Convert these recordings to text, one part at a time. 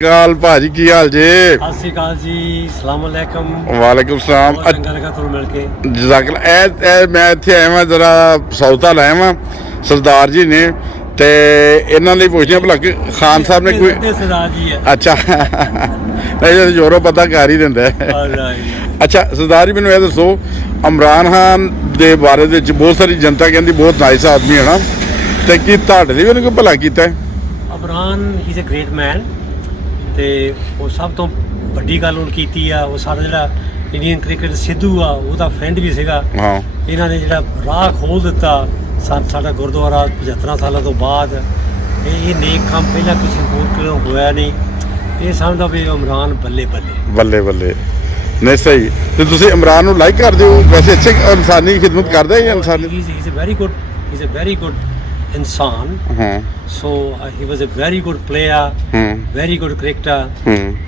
ਕਾਲ ਭਾਜੀ ਕੀ ਹਾਲ ਜੇ? ਸਤਿ ਸ਼੍ਰੀ ਅਕਾਲ ਜੀ, ਸਲਾਮ ਅਲੈਕਮ। ਵਾਲੇਕੁਮ ਸਲਾਮ। ਚੰਗਾ ਲੱਗਾ ਤੁਹਾਨੂੰ ਮਿਲ ਕੇ। ਜਜ਼ਾਕਲ। ਇਹ ਮੈਂ ਇੱਥੇ ਆਇਆ ਵਾਂ ਜਰਾ ਸਾਊਥ ਹਾਲ ਆਇਆ ਵਾਂ, ਸਰਦਾਰ ਜੀ ਨੇ ਤੇ ਇਹਨਾਂ ਲਈ ਪੁੱਛਦੇ ਭਲਾ ਕਿ ਖਾਨ ਸਾਹਿਬ ਨੇ ਕੋਈ ਸਰਦਾਰ ਜੀ ਹੈ। ਅੱਛਾ ਨਹੀਂ ਜੋਰੋ ਪਤਾ ਕਰ ਹੀ ਦਿੰਦਾ। ਅੱਛਾ ਸਰਦਾਰ ਜੀ ਮੈਨੂੰ ਇਹ ਦੱਸੋ, ਇਮਰਾਨ ਖਾਨ ਦੇ ਬਾਰੇ ਵਿੱਚ ਬਹੁਤ ਸਾਰੀ ਜਨਤਾ ਕਹਿੰਦੀ ਬਹੁਤ ਨਾਈਸ ਆਦਮੀ ਹੈ ਨਾ, ਤੇ ਕੀ ਤੁਹਾਡੇ ਲਈ ਉਹਨੇ ਕੋਈ ਭਲਾ ਕੀਤਾ? ਇਮਰਾਨ ਹੀ ਇਜ਼ ਅ ਗ੍ਰੇਟ ਮੈਨ ਤੇ ਉਹ ਸਭ ਤੋਂ ਵੱਡੀ ਗੱਲ ਉਹਨੇ ਕੀਤੀ ਆ, ਉਹ ਸਾਡਾ ਜਿਹੜਾ ਇੰਡੀਅਨ ਕ੍ਰਿਕਟ ਸਿੱਧੂ ਆ ਉਹਦਾ ਫਰੈਂਡ ਵੀ ਸੀਗਾ। ਹਾਂ, ਇਹਨਾਂ ਨੇ ਜਿਹੜਾ ਰਾਹ ਖੋਲ੍ਹ ਦਿੱਤਾ ਸਾਡਾ ਗੁਰਦੁਆਰਾ 75 ਸਾਲਾਂ ਤੋਂ ਬਾਅਦ। ਇਹ ਨੇਕ ਕੰਮ ਪਹਿਲਾਂ ਕਿਸੇ ਹੋਰ ਕੋਲੋਂ ਹੋਇਆ ਨਹੀਂ। ਇਹ ਸਮਝਦਾ ਵੀ ਇਮਰਾਨ ਬੱਲੇ ਬੱਲੇ ਬੱਲੇ ਬੱਲੇ। ਨਹੀਂ ਸਹੀ। ਤੇ ਤੁਸੀਂ ਇਮਰਾਨ ਨੂੰ ਲਾਈਕ ਕਰਦੇ ਹੋ? ਵੈਸੇ ਅੱਛੇ ਇਨਸਾਨੀ ਖਿਦਮਤ ਕਰਦਾ ਹੈ ਇਨਸਾਨੀ। He is a very good insaan. So he was a very good player, very good cricketer.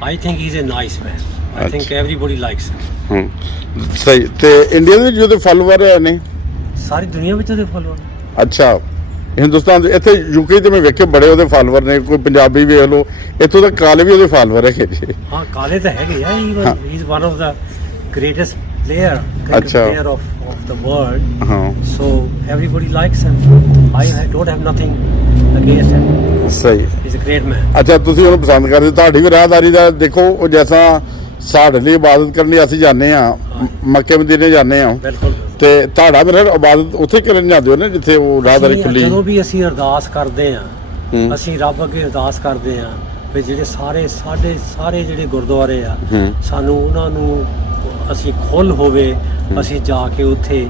I think he's a nice man. I think everybody likes him. ਸਹੀ। ਤੇ ਇੰਡੀਆ ਦੇ ਵਿੱਚ ਜਿਹਦੇ ਫਾਲੋਅਰ ਹੈ ਨੇ ਸਾਰੀ ਦੁਨੀਆ ਵਿੱਚ ਉਹਦੇ ਫਾਲੋਅਰ। ਅੱਛਾ, ਹਿੰਦੁਸਤਾਨ ਦੇ ਇੱਥੇ ਯੂਕੇ ਤੇ ਮੈਂ ਵੇਖੇ ਬੜੇ ਉਹਦੇ ਫਾਲੋਅਰ ਨੇ, ਕੋਈ ਪੰਜਾਬੀ ਵੇਖ ਲਓ, ਇੱਥੋਂ ਤਾਂ ਕਾਲੇ ਵੀ ਉਹਦੇ ਫਾਲੋਅਰ ਹੈਗੇ ਜੀ। ਹਾਂ ਕਾਲੇ ਤਾਂ ਹੈਗੇ ਆ। he is one of the greatest player of the world. So everybody likes him. I don't have nothing against him. ਸਹੀ। He's a great man. ਅੱਛਾ, ਤੁਸੀਂ ਉਹਨੂੰ ਪਸੰਦ ਕਰਦੇ? ਤੁਹਾਡੀ ਵੀ ਰਾਹਦਾਰੀ ਦਾ ਦੇਖੋ, ਉਹ ਜੈਸਾ ਸਾਡੇ ਲਈ ਇਬਾਦਤ ਕਰਨ ਲਈ ਅਸੀਂ ਜਾਂਦੇ ਹਾਂ, ਮੱਕੇ ਮਦੀਨੇ ਜਾਂਦੇ ਹਾਂ, ਬਿਲਕੁਲ। ਤੇ ਤੁਹਾਡਾ ਮੇਰਾ ਇਬਾਦਤ ਉੱਥੇ ਕਰਨ ਜਾਂਦੇ ਹੋ ਨਾ ਜਿੱਥੇ ਉਹ ਰਾਹਦਾਰੀ ਖੁੱਲੀ। ਜਦੋਂ ਵੀ ਅਸੀਂ ਅਰਦਾਸ ਕਰਦੇ ਹਾਂ, ਅਸੀਂ ਰੱਬ ਅੱਗੇ ਅਰਦਾਸ ਕਰਦੇ ਹਾਂ ਵੀ ਜਿਹੜੇ ਸਾਰੇ ਜਿਹੜੇ ਗੁਰਦੁਆਰੇ ਆ, ਸਾਨੂੰ ਉਹਨਾਂ ਨੂੰ ਅਸੀਂ ਖੁੱਲ੍ਹ ਹੋਵੇ, ਅਸੀਂ ਜਾ ਕੇ ਉੱਥੇ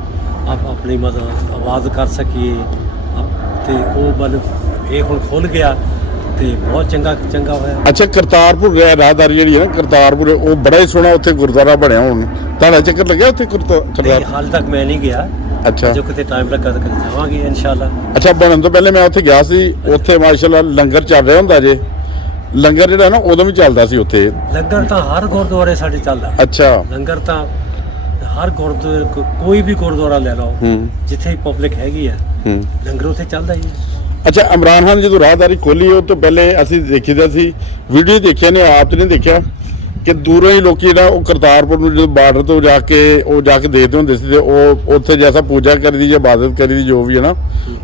ਆਪਣੀ ਮਤਲਬ ਇਬਾਦਤ ਕਰ ਸਕੀਏ। ਤੇ ਉਹ ਬਲ ਇਹ ਹੁਣ ਖੁੱਲ੍ਹ ਗਿਆ ਤੇ ਬਹੁਤ ਚੰਗਾ ਹੋਇਆ। ਅੱਛਾ, ਕਰਤਾਰਪੁਰ ਰਾਹਦਾਰੀ ਜਿਹੜੀ ਹੈ ਨਾ, ਕਰਤਾਰਪੁਰ, ਉਹ ਬੜਾ ਹੀ ਸੋਹਣਾ ਉੱਥੇ ਗੁਰਦੁਆਰਾ ਬਣਿਆ। ਹੁਣ ਤੁਹਾਡਾ ਚੱਕਰ ਲੱਗਿਆ ਉੱਥੇ ਕਰਤਾਰ? ਹਾਲ ਤੱਕ ਮੈਂ ਨਹੀਂ ਗਿਆ। ਅੱਛਾ, ਜੋ ਕਿਤੇ ਟਾਈਮ ਲੱਗਾ ਤਾਂ ਕਦੇ ਜਾਵਾਂਗੇ ਇਨਸ਼ਾਅੱਲਾ। ਅੱਛਾ, ਬਣਨ ਤੋਂ ਪਹਿਲੇ ਮੈਂ ਉੱਥੇ ਗਿਆ ਸੀ। ਉੱਥੇ ਮਾਸ਼ਾਅੱਲਾ ਲੰਗਰ ਚੱਲ ਰਿਹਾ ਹੁੰਦਾ ਜੇ। ਲੰਗਰ ਜਿਹੜਾ ਨਾ ਉਦੋਂ ਵੀ ਚੱਲਦਾ ਸੀ ਉੱਥੇ। ਲੰਗਰ ਤਾਂ ਹਰ ਗੁਰਦੁਆਰੇ ਸਾਡੇ ਚੱਲਦਾ। ਅੱਛਾ, ਲੰਗਰ ਤਾਂ ਹਰ ਗੁਰਦੁਆਰੇ, ਕੋਈ ਵੀ ਗੁਰਦੁਆਰਾ ਲੈ ਲਓ ਜਿੱਥੇ ਪਬਲਿਕ ਹੈਗੀ ਆ, ਲੰਗਰ ਉੱਥੇ ਚੱਲਦਾ ਹੀ। ਅੱਛਾ, ਇਮਰਾਨ ਖਾਨ ਜਦੋਂ ਰਾਹਦਾਰੀ ਖੋਲੀ ਉਹ ਤੋਂ ਪਹਿਲੇ ਅਸੀਂ ਦੇਖੀਦਾ ਸੀ, ਵੀਡੀਓ ਦੇਖਿਆ ਨੇ, ਆਪ ਤੇ ਨਹੀਂ ਦੇਖਿਆ, ਕਿ ਦੂਰੋਂ ਹੀ ਲੋਕੀ ਜਿਹੜਾ ਉਹ ਕਰਤਾਰਪੁਰ ਨੂੰ ਜਦੋਂ ਬਾਰਡਰ ਤੋਂ ਜਾ ਕੇ ਦੇਖਦੇ ਹੁੰਦੇ ਸੀ, ਤੇ ਉਹ ਉੱਥੇ ਜੈਸਾ ਪੂਜਾ ਕਰੀਦੀ ਜਾਂ ਇਬਾਦਤ ਕਰੀਦੀ ਜੋ ਵੀ ਹੈ ਨਾ,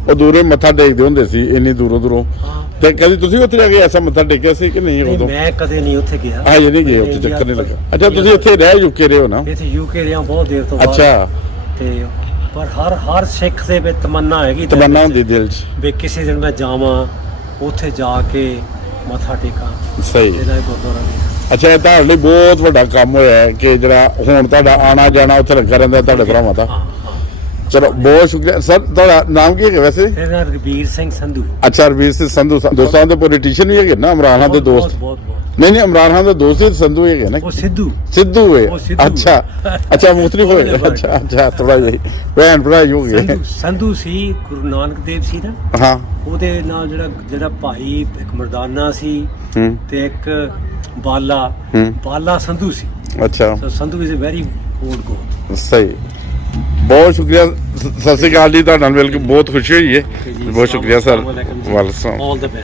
ਉਹ ਦੂਰੋਂ ਹੀ ਮੱਥਾ ਟੇਕਦੇ ਹੁੰਦੇ ਸੀ ਇੰਨੀ ਦੂਰੋਂ। ਤੇ ਕਦੀ ਤੁਸੀਂ ਉੱਥੇ ਜਾ ਕੇ ਐਸਾ ਮੱਥਾ ਟੇਕਿਆ ਸੀ ਕਿ ਨਹੀਂ? ਉਦੋਂ ਮੈਂ ਕਦੇ ਨਹੀਂ ਉੱਥੇ ਗਿਆ। ਹਾਂ, ਇਹ ਨਹੀਂ ਗਏ ਉੱਥੇ, ਚੱਕਰ ਨਹੀਂ ਲੱਗਾ। ਅੱਛਾ, ਤੁਸੀਂ ਇੱਥੇ ਯੂਕੇ ਰਹੇ ਹੋ ਨਾ? ਇੱਥੇ ਯੂਕੇ ਰਿਹਾ ਬਹੁਤ ਦੇਰ ਤੋਂ ਬਾਅਦ। ਅੱਛਾ। ਤੇ ਪਰ ਹਰ ਸਿੱਖ ਦੇ ਵਿੱਚ ਤਮੰਨਾ ਹੈਗੀ, ਤਮੰਨਾ ਹੁੰਦੀ ਦਿਲ 'ਚ ਵੀ ਕਿਸੇ ਦਿਨ ਮੈਂ ਜਾਵਾਂ ਉੱਥੇ ਜਾ ਕੇ ਮੱਥਾ ਟੇਕਾਂ। ਸਹੀ। ਇਹਦਾ ਗੁਰਦੁਆਰਾ। ਅੱਛਾ, ਇਹ ਤੁਹਾਡੇ ਲਈ ਬਹੁਤ ਵੱਡਾ ਕੰਮ ਹੋਇਆ ਹੈ ਕਿ ਜਿਹੜਾ ਹੁਣ ਤੁਹਾਡਾ ਆਣਾ ਜਾਣਾ ਉੱਥੇ ਲੱਗਾ ਰਹਿੰਦਾ ਤੁਹਾਡੇ ਭਰਾਵਾਂ ਦਾ। ਚਲੋ, ਬਹੁਤ ਸ਼ੁਕਰੀਆ ਸਰ। ਤੁਹਾਡਾ ਨਾਮ ਕੀ ਹੈ ਵੈਸੇ? ਮੇਰਾ ਨਾਮ ਰਵੀਰ ਸਿੰਘ ਸੰਧੂ। ਅੱਛਾ, ਰਵੀਰ ਸਿੰਘ ਸੰਧੂ। ਦੋਸਤਾਂ ਦੇ ਪੋਲੀਟੀਸ਼ੀਅਨ ਵੀ ਹੈਗੇ ਨਾ ਇਮਰਾਨ ਖਾਨ ਦੇ ਦੋਸਤ? ਨਹੀਂ ਇਮਰਾਨ ਖਾਨ ਦੇ ਦੋਸਤ ਹੀ ਸੰਧੂ ਹੈਗੇ ਨਾ? ਉਹ ਸਿੱਧੂ ਹੈ। ਅੱਛਾ ਮੁਖਤਲਿਫ ਹੋਏ। ਅੱਛਾ ਥੋੜਾ ਜਿਹਾ ਭੈਣ ਭਰਾ ਹੀ ਹੋ ਗਏ। ਸੰਧੂ ਸੀ ਗੁਰੂ ਨਾਨਕ ਦੇਵ ਸੀ ਨਾ। ਹਾਂ, ਉਹਦੇ ਨਾਲ ਜਿਹੜਾ ਭਾਈ ਇੱਕ ਮਰਦਾਨਾ ਸੀ ਤੇ ਇੱਕ ਬਾਲਾ ਸੰਧੂ ਸੀ। ਅੱਛਾ, Sandhu is a very old god. ਸਹੀ। ਬਹੁਤ ਸ਼ੁਕਰੀਆ। ਸਤਿ ਸ਼੍ਰੀ ਅਕਾਲ ਜੀ, ਤੁਹਾਡੇ ਨਾਲ ਮਿਲ ਕੇ ਬਹੁਤ ਖੁਸ਼ੀ ਹੋਈ ਹੈ। ਬਹੁਤ ਸ਼ੁਕਰੀਆ ਸਰ। ਵਾਲੇਕੁਮ।